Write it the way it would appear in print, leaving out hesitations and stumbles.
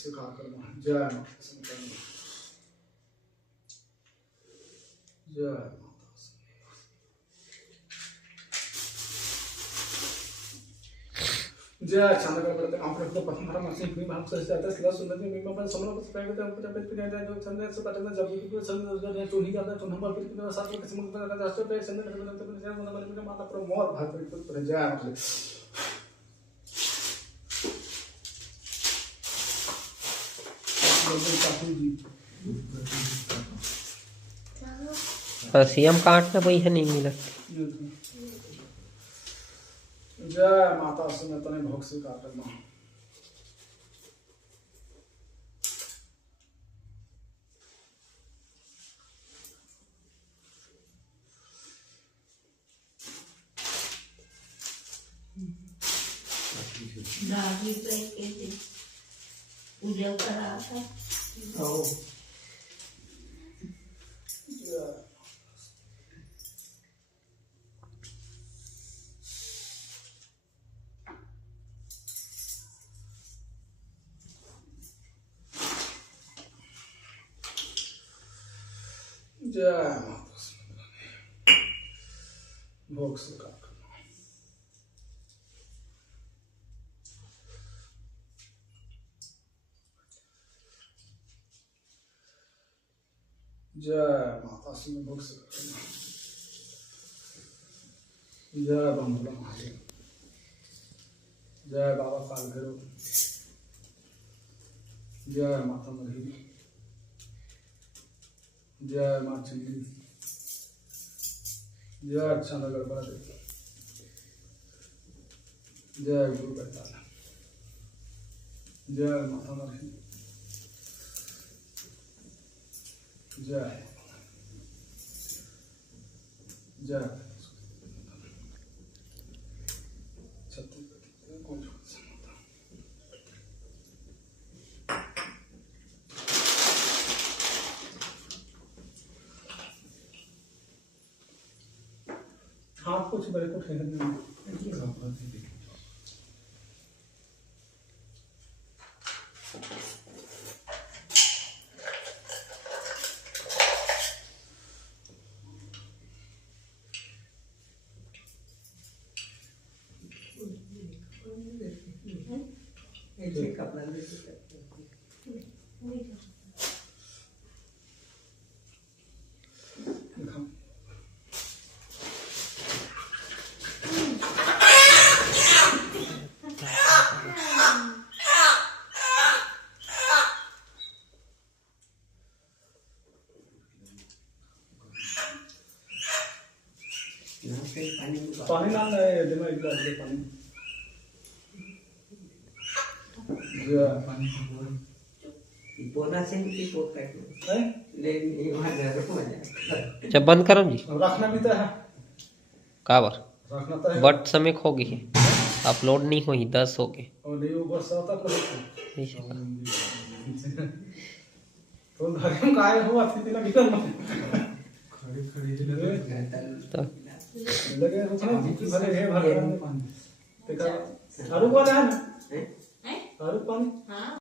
स्वीकार करना। जय माता शंकर, जय माता जय चंद्र करते आप रखते प्रथम धर्म से भी भाग से जाता है स्लस सुंदर में पर समलो को स्प्रे करते हैं पर पिने जो चंद्र से बटन जब भी चंद्र जो तो ही जाता है तो हम पर पिने साथ में किस्म का राष्ट्र पे चंद्र करते हैं तो मन में माता पर मोर भाग पर जय माता सीएम कार्ड में पैसा नहीं मिला। जय माता सुनतने भोग स्वीकार करना। दादी पे कैसे पूजा करा था। जय माता भोग स्वीकार करना। जय माता सिंह भोग स्वीकार करना। जय बंधुला महादेव, जय बाबा काल भैरव, जय माता मधुरी, जय माँ चंडी, जय चंद्र गढ़ देव, जय गुरु बैताल, जय माता मधुरी, जय जय हाथ कुछ बड़े को ठहर नहीं ऐसे कपड़ा ले पानी ना है दिमाग एक गिलास ले पानी। जय पानी बोला से की पोट काटना है ले वहां घर में जब बंद करो जी रखना भी तो है काबर रखना तो है बट समय खो गई है अपलोड नहीं हुई 10 हो गए और नहीं वो बस आता तो तो घर में काय हुआ थी ना भीतर में खड़ी खड़ी तो लगे रुकना भले है भले पानी ते का आरु पानी है ना आरु पानी हां